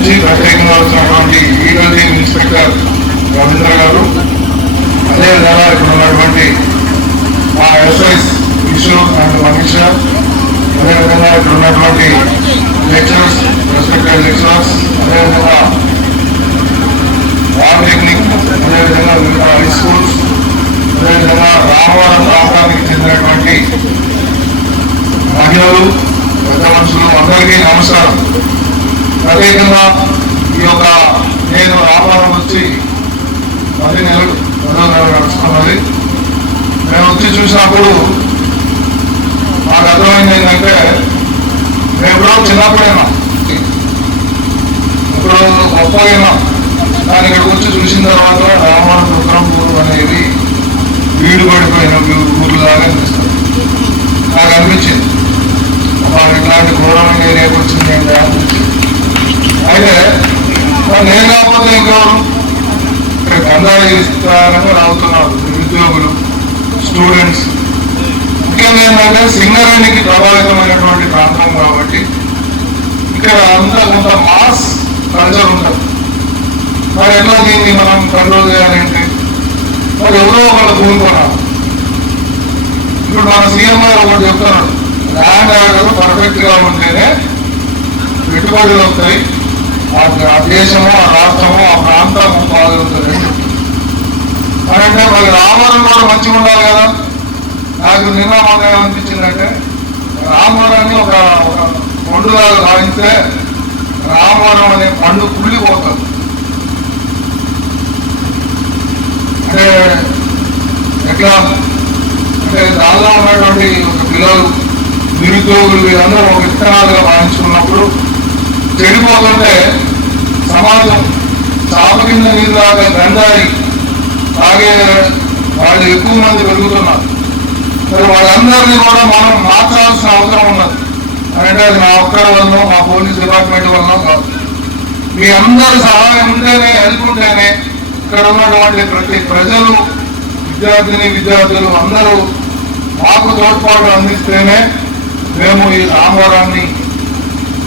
నుంచి ప్రత్యేకంగా వచ్చినటువంటి లీగల్ టీమ్ ఇన్స్పెక్టర్ రవీంద్ర గారు, అదేవిధంగా ఇక్కడ ఉన్నటువంటి మా ఎస్ఐస్ కిషోర్ అండ్ మనీష, అదేవిధంగా ఇక్కడ ఉన్నటువంటి లెక్చరర్స్, రెస్పెక్టెడ్ లెక్చరర్స్, అదేవిధంగా పాలిటెక్నిక్, అదేవిధంగా వివిధ హై స్కూల్స్, అదేవిధంగా రామవరం ప్రాంతానికి చెందినటువంటి మహిళలు, పెద్ద మనుషులు అందరికీ నమస్కారం. ప్రత్యేకంగా ఈ యొక్క నేను రామవరం వచ్చి 10 నెలలు నడుస్తున్నది. మేము వచ్చి చూసినప్పుడు మాకు అర్థమైంది ఏంటంటే, మేము ఎప్పుడో చిన్నప్పుడైనా ఇప్పుడు గొప్పగా దాని ఇక్కడికి వచ్చి చూసిన తర్వాత రామవరం రుద్రంపూర్ అనేది వీడు పడిపోయిన ఊర్లాగా అనిపిస్తుంది. నాకు అనిపించింది ఇట్లాంటి ఘోరమైన ఏరియాకి వచ్చింది ఏంటి అనిపించింది. అయితే నేను కాకపోతే ఇంకెవరు ఇక్కడ గంధాయి విస్తారంగా రావుతున్నారు నిరుద్యోగులు, స్టూడెంట్స్. ముఖ్యంగా ఏంటంటే సింగరేణికి ప్రభావితమైనటువంటి ప్రాంతం కాబట్టి ఇక్కడ అంతా కొంత మాస్ కల్చర్ ఉంటుంది. మరి ఎట్లా దీన్ని మనం కంట్రోల్ చేయాలంటే మరి ఎవరో ఒకళ్ళు కూరుకున్నారు. ఇప్పుడు మన సీఎం గారు ఒకటి చెప్తున్నాడు, ల్యాండ్ ఆర్డర్ పర్ఫెక్ట్ గా ఉంటేనే పెట్టుబడులు వస్తాయి, ఆ దేశము, ఆ రాష్ట్రము, ఆ ప్రాంతము బాగుంటుంది. మరి అంటే మరి రామవరం కూడా మంచిగా ఉండాలి కదా. నాకు నిన్న మాకు ఏమనిపించిందంటే, రామవరాన్ని ఒక పండులాగా భావిస్తే రామవరం అనే పండు కుళ్ళిపోతుంది. అంటే ఎట్లా అంటే దానిలో ఉన్నటువంటి ఒక పిల్లలు, నిరుద్యోగులు వీళ్ళందరూ ఒక విత్తనాలుగా భావించుకున్నప్పుడు చెడిపోతుంటే సమాజం చాప కింద నీళ్ళలాగా గంధాయి తాగే వాళ్ళు ఎక్కువ మంది పెరుగుతున్నారు. మరి వాళ్ళందరినీ కూడా మనం మార్చాల్సిన అవసరం ఉన్నది. అంటే అది నా ఒక్కరి వల్ల, మా పోలీస్ డిపార్ట్మెంట్ వల్ల కాదు. మీ అందరూ సహాయం ఉంటేనే, హెల్ప్ ఉంటేనే ఇక్కడ ఉన్నటువంటి ప్రతి ప్రజలు, విద్యార్థులు అందరూ మాకు తోడ్పాటు అందిస్తేనే మేము ఈ రామవరాన్ని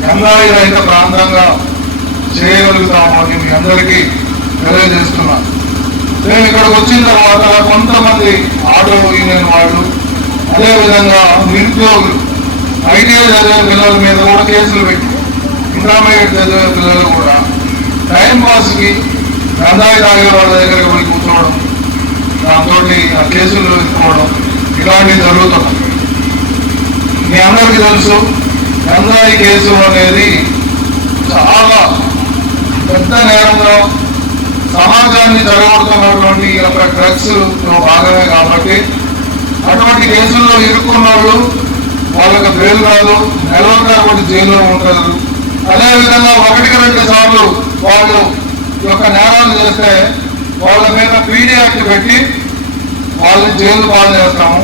గంధాయి రహిత ప్రాంతంగా చేయగలుగుతామని మీ అందరికీ తెలియజేస్తున్నాను. నేను ఇక్కడికి వచ్చిన తర్వాత కొంతమంది ఆటో యూనియన్ వాళ్ళు, అదేవిధంగా నిరుద్యోగులు, ఐటీఐ చదివే పిల్లల మీద కూడా కేసులు పెట్టి, ఇంటర్మీడియట్ చదివే పిల్లలు కూడా టైం పాస్కి గంధాయి తాగే వాళ్ళ దగ్గరికి పోయి కూర్చోవడం, దాంతో ఆ కేసులు ఎత్తుకోవడం, ఇలాంటివి జరుగుతున్నాయి. మీ అందరికీ తెలుసు, గంధాయి కేసు అనేది చాలా పెద్ద నేరంగా సమాజాన్ని జరగబడుతున్నటువంటి ఒక డ్రగ్స్ భాగమే కాబట్టి అటువంటి కేసుల్లో ఇరుక్కున్న వాళ్ళు వాళ్ళకి బెయిల్ రాదు, నెలల కాబట్టి జైల్లో ఉంటారు. అదేవిధంగా 1-2 సార్లు వాళ్ళు యొక్క నేరాలు చేస్తే వాళ్ళ మీద పీడీ యాక్ట్ పెట్టి వాళ్ళని జైలు పాలు చేస్తాము.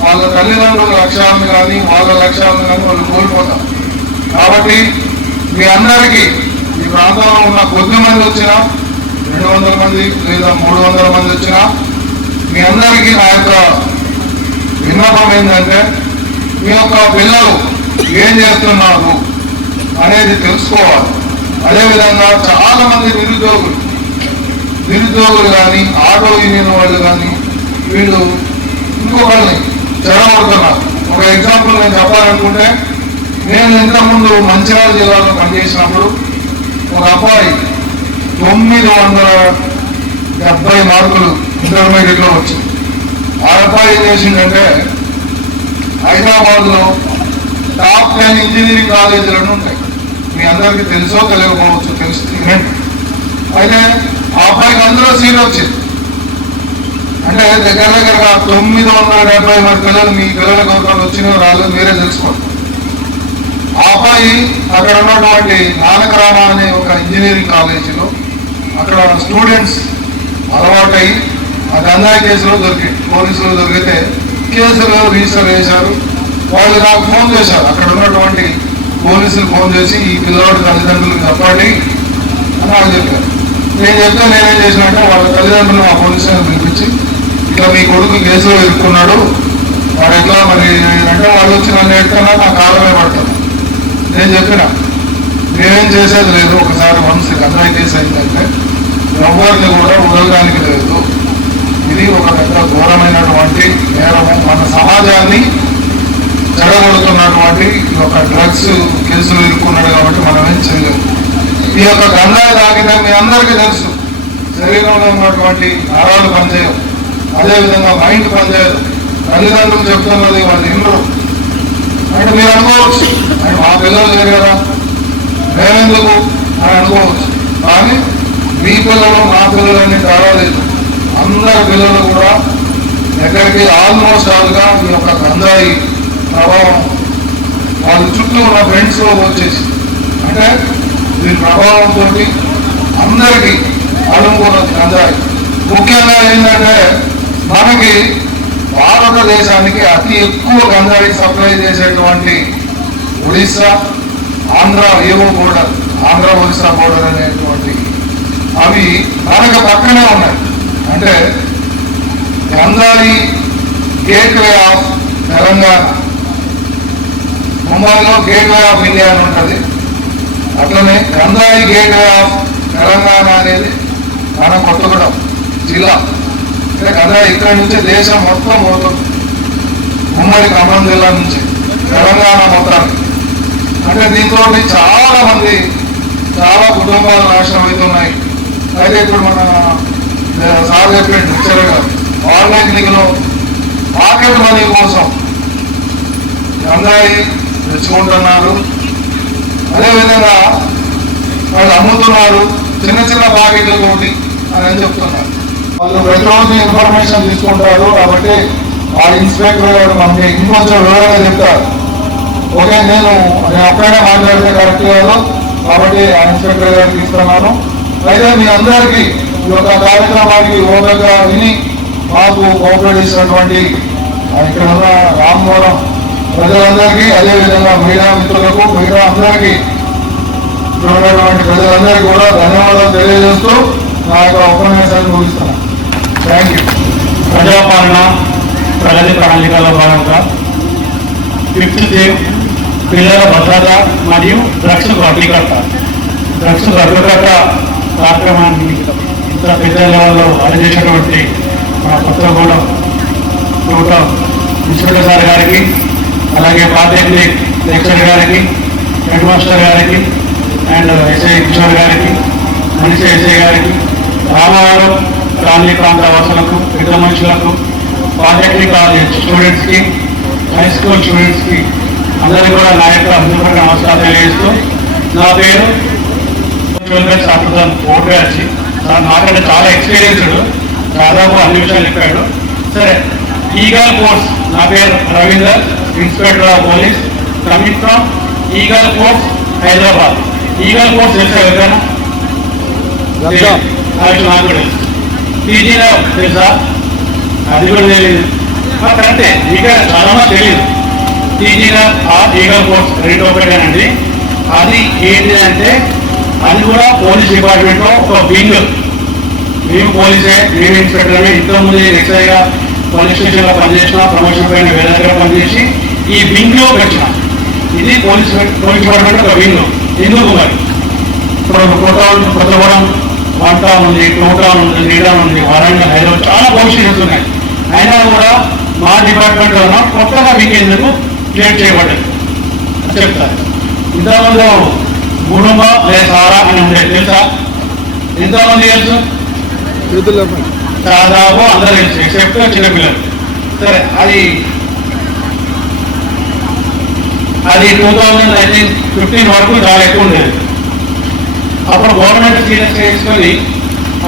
వాళ్ళ తల్లిదండ్రుల లక్ష్యాలను కానీ వాళ్ళ లక్ష్యాలను కానీ వాళ్ళు కోల్పోతారు. కాబట్టి మీ అందరికీ ఈ ప్రాంతంలో ఉన్న కొద్ది మంది వచ్చినా, 200 మంది లేదా 300 మంది వచ్చినా, మీ అందరికీ నా యొక్క విన్నపం ఏంటంటే, మీ యొక్క పిల్లలు ఏం చేస్తున్నారు అనేది తెలుసుకోవాలి. అదేవిధంగా చాలా మంది నిరుద్యోగులు కానీ, ఆటో యూనియన్ వాళ్ళు కానీ వీళ్ళు ఇంకొకరిని చెడగొడుతున్నారు. ఒక ఎగ్జాంపుల్ నేను చెప్పాలనుకుంటే, నేను ఇంతకుముందు మంచిర్యాల జిల్లాలో పనిచేసినప్పుడు ఒక అబ్బాయి 970 మార్కులు ఇంటర్మీడియట్లో వచ్చింది. ఆ అబ్బాయి ఏం చేసిందంటే, హైదరాబాద్లో టాప్ 10 ఇంజనీరింగ్ కాలేజీలను ఉంటాయి. మీ అందరికీ తెలుసో తెలియకపోవచ్చు, తెలుస్తుంది. అయితే ఆ అబ్బాయికి అందులో సీట్ వచ్చింది. అంటే దగ్గరగా 970 మంది పిల్లలు, మీ పిల్లలకు ఒకరు వచ్చిన రాలేదు, మీరే తెలుసుకోండి. ఆ అబ్బాయి అక్కడ ఉన్నటువంటి నానకరామ అనే ఒక ఇంజనీరింగ్ కాలేజీలో అక్కడ స్టూడెంట్స్ అలవాటై ఆ గంధాయి కేసులో పోలీసులు దొరికితే కేసులో రిజిస్టర్ చేశారు. వాళ్ళు నాకు ఫోన్ చేశారు, అక్కడ ఉన్నటువంటి పోలీసులు ఫోన్ చేసి ఈ పిల్లవాడి తల్లిదండ్రులకు చెప్పండి అని నాకు చెప్పారు. నేను చెప్తే నేనేం చేసినట్టే వాళ్ళ తల్లిదండ్రులు మా పోలీసులను పిలిపించి, ఇట్లా మీ కొడుకు కేసులో ఇరుక్కున్నాడు, వాడు ఎట్లా మరి అంటే వాళ్ళు వచ్చి నన్ను ఎట్టుకున్నా నా కాలమే పడతాను. నేను చెప్పిన మేమేం చేసేది లేదు. ఒకసారి వన్స్ గంజాయి కేసు అయిందంటే ఎవరిని కూడా వదలడానికి లేదు. ఇది ఒక పెద్ద ఘోరమైనటువంటి నేరము. మన సమాజాన్ని చెడగొడుతున్నటువంటి ఈ యొక్క డ్రగ్స్ కేసులు ఇరుక్కున్నాడు కాబట్టి మనం ఏం చేయలేము. ఈ యొక్క గంజాయి తాగితే మీ అందరికీ తెలుసు, శరీరంలో ఉన్నటువంటి నరాలు పనిచేయవు, అదేవిధంగా మైండ్ పనిచేయదు. తల్లిదండ్రులు చెప్తున్నది వాళ్ళు ఇండ్రు అంటే మీరు అనుకోవచ్చు, అంటే మా పిల్లలు లేరు కదా మేమెందుకు అని అనుకోవచ్చు. కానీ మీ పిల్లలు మా పిల్లలు అని తేడా లేదు. అందరి పిల్లలు కూడా ఎక్కడికి ఆల్మోస్ట్ ఆల్గా ఈ యొక్క గంజాయి ప్రభావం వాళ్ళ చుట్టూ ఉన్న ఫ్రెండ్స్ వచ్చేసి అంటే దీని ప్రభావంతో అందరికీ అలుముకున్నది గంజాయి. ముఖ్యంగా ఏంటంటే మనకి భారతదేశానికి అతి ఎక్కువ గంజాయి సప్లై చేసేటువంటి ఒడిస్సా, ఆంధ్ర ఏవో బోర్డర్, ఆంధ్ర ఒడిస్సా బోర్డర్ అనేటువంటి అవి మనకు పక్కనే ఉన్నాయి. అంటే గంజాయి గేట్వే ఆఫ్ తెలంగాణ, ముంబైలో గేట్వే ఆఫ్ ఇండియా అని ఉంటుంది. అట్లనే గంజాయి గేట్వే ఆఫ్ తెలంగాణ అనేది మన కొత్తగూడెం జిల్లా. అంటే గంజాయి ఇక్కడి నుంచి దేశం మొత్తం పోతుంది, ఉమ్మడి ఖమ్మం జిల్లా నుంచి తెలంగాణ మొత్తానికి. అంటే దీంతో చాలా మంది చాలా కుటుంబాలు నాశనం అవుతున్నాయి. అయితే ఇప్పుడు మన సార్ చెప్పండి లెక్చరర్ పాలిటెక్నిక్లో పాకెట్ మనీ కోసం గంజాయి తెచ్చుకుంటున్నారు, అదేవిధంగా వాళ్ళు అమ్ముతున్నారు చిన్న చిన్న ప్యాకెట్లతోటి అని చెప్తున్నారు. వాళ్ళు ప్రతిరోజు ఇన్ఫర్మేషన్ తీసుకుంటారు కాబట్టి ఆ ఇన్స్పెక్టర్ గారు మనకి ఇంకొంచెం వివరంగా చెప్తారు. ఓకే, నేను ఒక్కడే మాట్లాడితే కరెక్ట్ కాదు కాబట్టి ఆ ఇన్స్పెక్టర్ గారికి ఇస్తున్నాను. అయితే మీ అందరికీ ఈ యొక్క కార్యక్రమానికి ఓపికగా విని మాకు కోఆపరేట్ చేసినటువంటి ఇక్కడ ఉన్న రామవరం ప్రజలందరికీ, అదేవిధంగా మీడియా మిత్రులకు, మిగతా అందరికీ, ఇక్కడ ఉన్నటువంటి ప్రజలందరికీ కూడా ధన్యవాదాలు తెలియజేస్తూ నా యొక్క ఉపన్యాసాన్ని ముగిస్తున్నాను. Thank you. ప్రజాపాలన ప్రగతి ప్రణాళికలో భాగంగా 5th సేవ్ పిల్లల భద్రత మరియు డ్రగ్స్ వర్గీకరణ కార్యక్రమాన్ని ఇంత పెద్ద లెవెల్లో అందజేసినటువంటి మా కొత్తగూడెం ఇన్స్పెక్టర్ సార్ గారికి, అలాగే పాలిటెక్నిక్ లెక్చరర్ గారికి, హెడ్ మాస్టర్ గారికి అండ్ ఎస్ఐ కిషోర్ గారికి, మనిషి ఎస్ఐ గారికి, రామవరం కాలనీ ప్రాంత వాసులకు, పెద్ద మనుషులకు, పాలిటెక్నిక్ కాలేజ్ స్టూడెంట్స్కి, హై స్కూల్ స్టూడెంట్స్కి అందరికీ కూడా నా యొక్క హృదయపూర్వక నమస్కారం తెలియజేస్తూ, నా పేరు ఓటుగాచి. నాకంటే చాలా ఎక్స్పీరియన్స్డ్, దాదాపు అన్ని విషయాలు చెప్పాడు. సరే, ఈగల్ ఫోర్స్, నా పేరు Ravinder, inspector of police, coming from eagle force Hyderabad. Eagle force తెలుసా ఎవరికైనా? నాకు టీజీరావు తెలుసా? అది కూడా తెలియదు. కరెక్టే, ఇక్కడ చాలా మంది తెలియదు. టీజీరావు ఈగల్ ఫోర్స్ రెండు ఒకటేనండి. అది ఏంటి అంటే అది కూడా పోలీస్ డిపార్ట్మెంట్లో ఒక వింగ్. మేము పోలీసే, మేము ఇన్స్పెక్టర్మే. ఇంతకుముందు ఎక్సైగా పోలీస్ స్టేషన్లో పనిచేసిన, ప్రమోషన్ పైన వేరే దగ్గర పనిచేసి ఈ వింగ్లో పెట్టిన. ఇది పోలీస్ డిపార్ట్మెంట్ ఒక వింగ్. ఎందుకు మరి ఇప్పుడు కొత్తగూడెం 1 టౌన్ ఉంది, 2 టౌన్ ఉంది, 3 టౌన్ ఉంది, వరంగల్, హైదరాబాద్ చాలా పొజిషన్స్ ఉన్నాయి. అయినా కూడా మా డిపార్ట్మెంట్లో కొత్తగా వీకెండ్కు క్రియేట్ చేయబడ్డాయి చెప్తారు. ఇంతకుముందు గుడుంబ లేదా సారా అని ఉండేది తెలుసా? ఎంతమంది తెలుసు? దాదాపు అందరూ తెలుసు ఎక్సెప్ట్ చిన్నపిల్లలు. సరే, అది 2015 వరకు చాలా ఎక్కువ ఉండేది. అప్పుడు గవర్నమెంట్ సీరియస్ చేసుకొని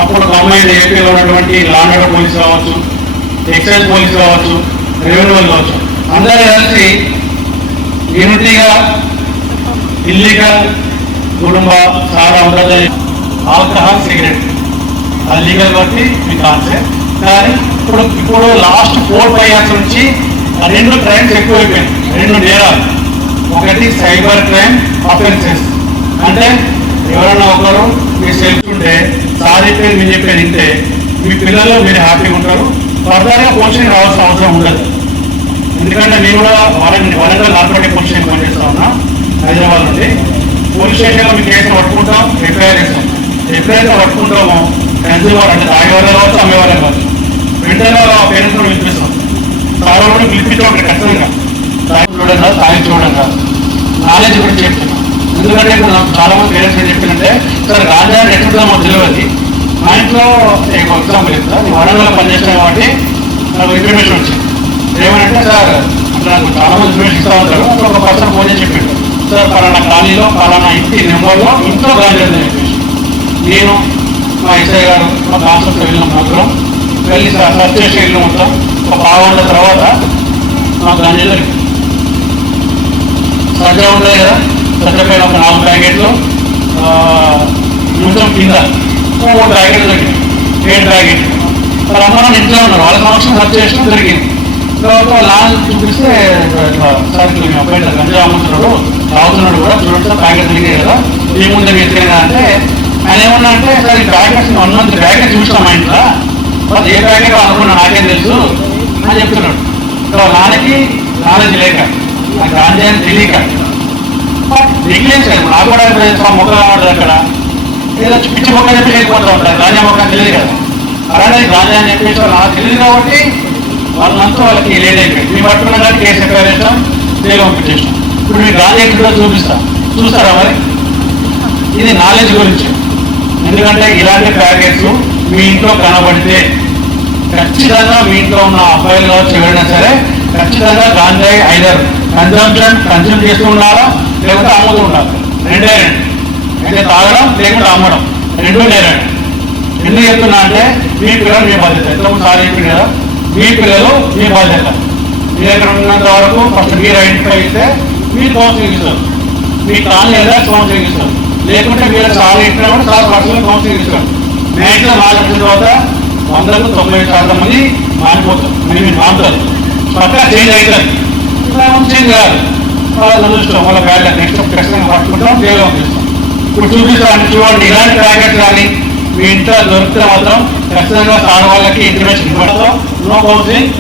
అప్పుడు కంబైన్ ఏపీలో ఉన్నటువంటి లాండ్ ఆర్డర్ పోలీస్ కావచ్చు, ఎక్సైజ్ పోలీస్ కావచ్చు, రెవెన్యూ కావచ్చు, అందరూ కలిసి యూనిటీగా ఇల్లీగల్ కుటుంబ సారా ఉంటుంది. ఆల్కహాల్, సిగరెట్ అది లీగల్ బట్టి మీ కాన్సెప్ట్. కానీ ఇప్పుడు లాస్ట్ 4-5 years నుంచి 2 క్రైమ్స్ ఎక్కువైపోయాయి, 2 నేరాలు. ఒకటి సైబర్ క్రైమ్ అఫెన్సెస్, అంటే ఎవరైనా ఒకరు మీరు తెలుసుకుంటే సార్ చెప్పేది మీరు చెప్పేది వింటే మీ పిల్లలు మీరు హ్యాపీగా ఉంటారు. ఫర్దర్గా పోలీసుకి రావాల్సిన అవసరం ఉండదు. ఎందుకంటే నేను కూడా వరంగల్ నార్కోటిక్ పోలీస్ స్టేషన్ పనిచేస్తా ఉన్నా హైదరాబాద్ నుండి. పోలీస్ స్టేషన్లో మీ కేసులు పట్టుకుంటాం, ఎఫ్ఐఆర్ చేస్తాం. ఎప్పుడైతే పట్టుకుంటామో కన్స్యూమర్ అంటే తాగేవాళ్ళే కావచ్చు, అమ్మేవాళ్ళే కావచ్చు, వెంటనే పేరెంట్స్ కూడా పిలిపిస్తాం. సార్ కూడా పిలిపించడం ఖచ్చితంగా చూడండి, సాయం చూడండి, నాలెడ్జ్ గురించి చెప్తున్నాం. ఎందుకంటే ఇప్పుడు నాకు చాలా మంది పేరెంట్స్ ఏం చెప్పిందంటే, సార్ గాంజా ఎట్లుంటుందో మాకు తెలియదు, మా ఇంట్లో ఎగ్జాంపుల్ చెప్తా, వరంగల్లో పనిచేస్తాను కాబట్టి నాకు ఇన్ఫర్మేషన్ వచ్చింది. ఏమంటే సార్ అంటే నాకు చాలా మంది ఇన్ఫర్మేషన్ ఇస్తూ ఉంటారు. అప్పుడు ఒక పర్సన్ ఫోన్ చేసి చెప్పిండు, సార్ పలానా కాలనీలో పలానా ఇంటి నెంబర్లో ఇంట్లో గాంజా ఉందని చెప్పేసి. నేను మా ఎస్ఐ గారు మా కాన్సెప్ట్ వెళ్ళిన మాత్రం వెళ్ళి సర్చ్ చేసి వెళ్ళిన మొత్తం ఒక పావుగంట తర్వాత మాకు గాంజా దొరికింది. సజ్జ ఉంటుంది కదా, సజ్జపైన ఒక 4 ప్యాకెట్లు, నిమిషం కింద 3 ప్యాకెట్లు దొరికింది, 7 ప్యాకెట్లు. వాళ్ళ అమ్మ ఇంట్లో ఉన్నారు, వాళ్ళ సమక్షం సర్చ్ చేసిన దొరికింది. తర్వాత లాన్ చూపిస్తే సార్ మీ అబ్బాయి గంజా అమ్ముతున్నాడు, తాగుతున్నాడు కూడా, చూడండి సార్ ప్యాకెట్ తిరిగాయి కదా, ఏముంది ఎత్తుగా అంటే ఆయన ఏమన్నా అంటే, సార్ ఈ ప్యాకెట్స్ 1 month ప్యాకెట్ చూసాం మా ఇంట్లో, ఏ ప్యాకెట్ అనుకున్నా నాకేం తెలుసు అని చెప్తున్నాడు. నాన్నకి నాలెడ్జ్ లేక, నాకు గాంజా అని తెలియక దిగలేదు సార్. నాకు కూడా మొక్క కనబడదు అక్కడ, ఏదో పిచ్చి మొక్క చెప్పి లేకపోతూ ఉంటారు, గాంజా మొక్క తెలియదు కదా. అలానే గాంజా అని చెప్పేసి నాకు తెలియదు కాబట్టి 1 month వాళ్ళకి లేట్ అయిపోయింది. మీ పట్టుకున్న కానీ కేసు ఎక్కడ వేసాం, జైలు పంపించేసాం. ఇప్పుడు మీ గాంజా ఎక్కడో చూస్తారా మరి? ఇది నాలెడ్జ్ గురించి. ఎందుకంటే ఇలాంటి ప్యాకెట్స్ మీ ఇంట్లో కనబడితే ఖచ్చితంగా మీ ఇంట్లో ఉన్న అబ్బాయిలు కావచ్చు ఎవరైనా సరే ఖచ్చితంగా గాంజా ఐదర్ కన్జ్యూమ్ చేస్తూ ఉండాలా, లేకపోతే అమ్ముతూ ఉండాలి. రెండే రెండు, అంటే తాగడం లేకుంటే అమ్మడం, రెండూ నేరండి. ఎందుకు చెప్తున్నా అంటే మీ పిల్లలు మీ బాధ్యత. ఎంతమంది సార్ చెప్పింది కదా, మీ పిల్లలు మీ బాధ్యత. మీ దగ్గర ఉన్నంత వరకు ఫస్ట్ మీరు ఐడెంటిఫై చేస్తే మీరు కౌన్సిలింగ్ ఇస్తారు, మీ కాలనీ లేదా కౌన్సిలింగ్ ఇస్తారు, లేకుంటే మీరు సార్ ఇంట్లో కూడా సార్ పర్సనల్ కౌన్సిలింగ్ ఇస్తారు. మ్యాక్సిమం మాట్లాడిన తర్వాత 100కు 90% మంది మారిపోతారు, మీరు మారుతారు, పక్కా చేంజ్ అవుతారు. ఇలా చేంజ్ కాదు, వాళ్ళ చూస్తాం, వాళ్ళ బ్యాడ్ నెక్స్ట్ ఖచ్చితంగా పట్టుకుంటాం, జైలు పంపిస్తాం. ఇప్పుడు చూపిస్తాం, చూడండి ఇలాంటి ప్యాకెట్స్ కానీ మీ ఇంట్లో దొరికితే మాత్రం ఖచ్చితంగా సార్ వాళ్ళకి ఇన్ఫర్మేషన్ ఇవ్వడం, నో కౌన్సిలింగ్,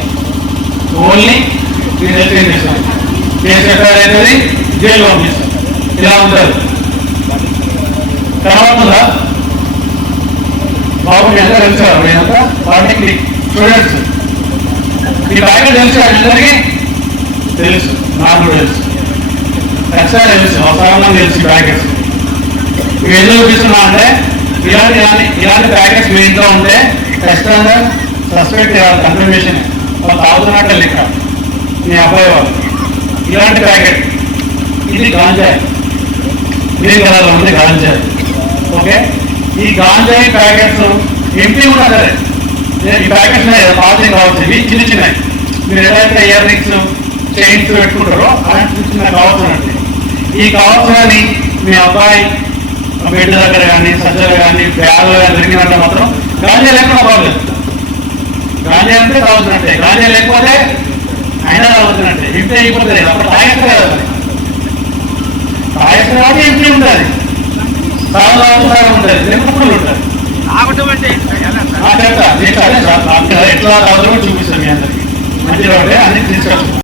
ఓన్లీ రిజిస్ట్రేషన్ చేస్తాం, కేసు ఎఫ్ఐఆర్ అనేది జైలు పంపిస్తాం. ఇలా ఉంటారు. తర్వాత బాబు మీ అందరూ తెలుసారు, నేనంతా పాలిటెక్నిక్ స్టూడెంట్స్, ఈ ప్యాకెట్ తెలుసు అందరికీ తెలుసు, నాకు కూడా తెలుసు, ఖచ్చితంగా తెలుసు, అవసరం తెలుసు. ప్యాకెట్స్ మీరు ఎందుకు చూపిస్తున్నా అంటే ఇలాంటి ప్యాకెట్స్ మీ ఇంట్లో ఉంటే ఖచ్చితంగా సస్పెక్ట్ చేయాలి, కన్ఫర్మేషన్ వాళ్ళు తాగుతున్నట్టే లెక్క మీ అబ్బాయి వాళ్ళు. ఇలాంటి ప్యాకెట్ ఇది గాంజాయి, గ్రీన్ కలర్లో ఉంది గాంజాయి. ఓకే, ఈ గాంజాయి ప్యాకెట్స్ ఎంపీ ఉన్నా సరే ఈ ప్యాకెట్స్ పాజింగ్ కావచ్చు, ఇవి చిన్న చిన్నవి మీరు ఏదైతే ఇయర్ రింగ్స్ చైన్స్ పెట్టుకుంటారో అలాంటి చిన్న చిన్న కావచ్చు. ఈ కావాల్సినవి మీ అబ్బాయి బెడ్ దగ్గర కానీ సజ్జలు కానీ బ్యాగ్లో కానీ దొరికినట్టే మాత్రం గాంజా లేకుండా బాగలేదు. గాంజా అంటే కావాల్సినట్టే, గాంజా లేకపోతే అయినా కావాల్సినట్టే, ఇంటి అయిపోతుంది. అప్పుడు తాగేస్తారు కదా, తాగేస్తారు కాబట్టి ఇంటి ఉంటుంది, సాగు ఉంటుంది, లేకపోతే ఉంటుంది. చెప్తా ఎట్లా కాదు చూపిస్తాను మీ అందరికి మంచిగా ఉంటే అన్ని తీసుకొచ్చాను.